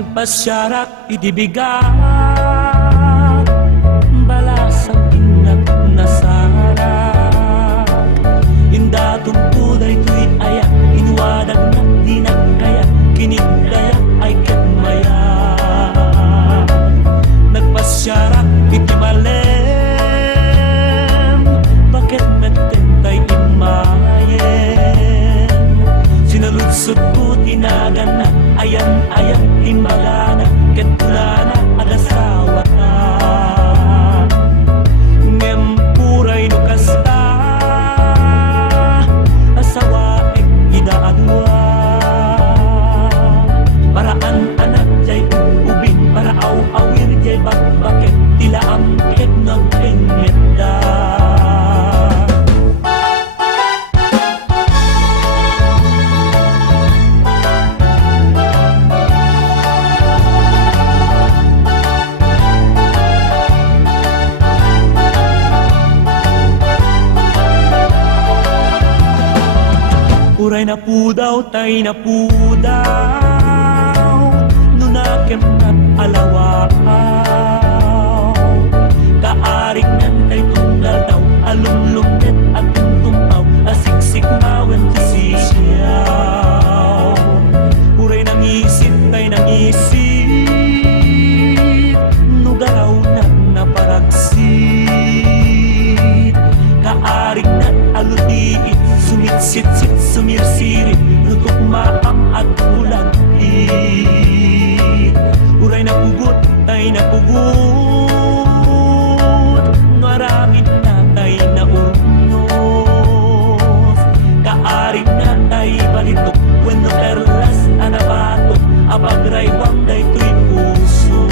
Nagpasyarak idibigat balasang inat nasarak indatong tulay tuy ayak inwadag na dinagkaya kinigdaya ay katmaya nagpasyarak itimalem bakit nagtentay imayen sinaludsod ko tinagan na ayan timbagana ketulana agasawa na ngempuray no kasta asawa idaadwa paraan anak jay ubing para awir jay bakbakit tila amkit nagpengeta uray na po daw, tay na po daw nunakem at alawaaw kaarik nan tay tunggal daw alumlumdet at tumpaw asiksik mawen tisisyaw uray nang isip, tay nang isip nugaraw na naparagsit kaarik nan alutiit sumitsit-sit sumirsirit nutok maam at ulagit uray na pugot tay na pugot ngaramit na tay na umnos kaarik na tay balitok wenno perlas anabatok apagraywang day tuy puso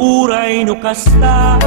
uray no kasta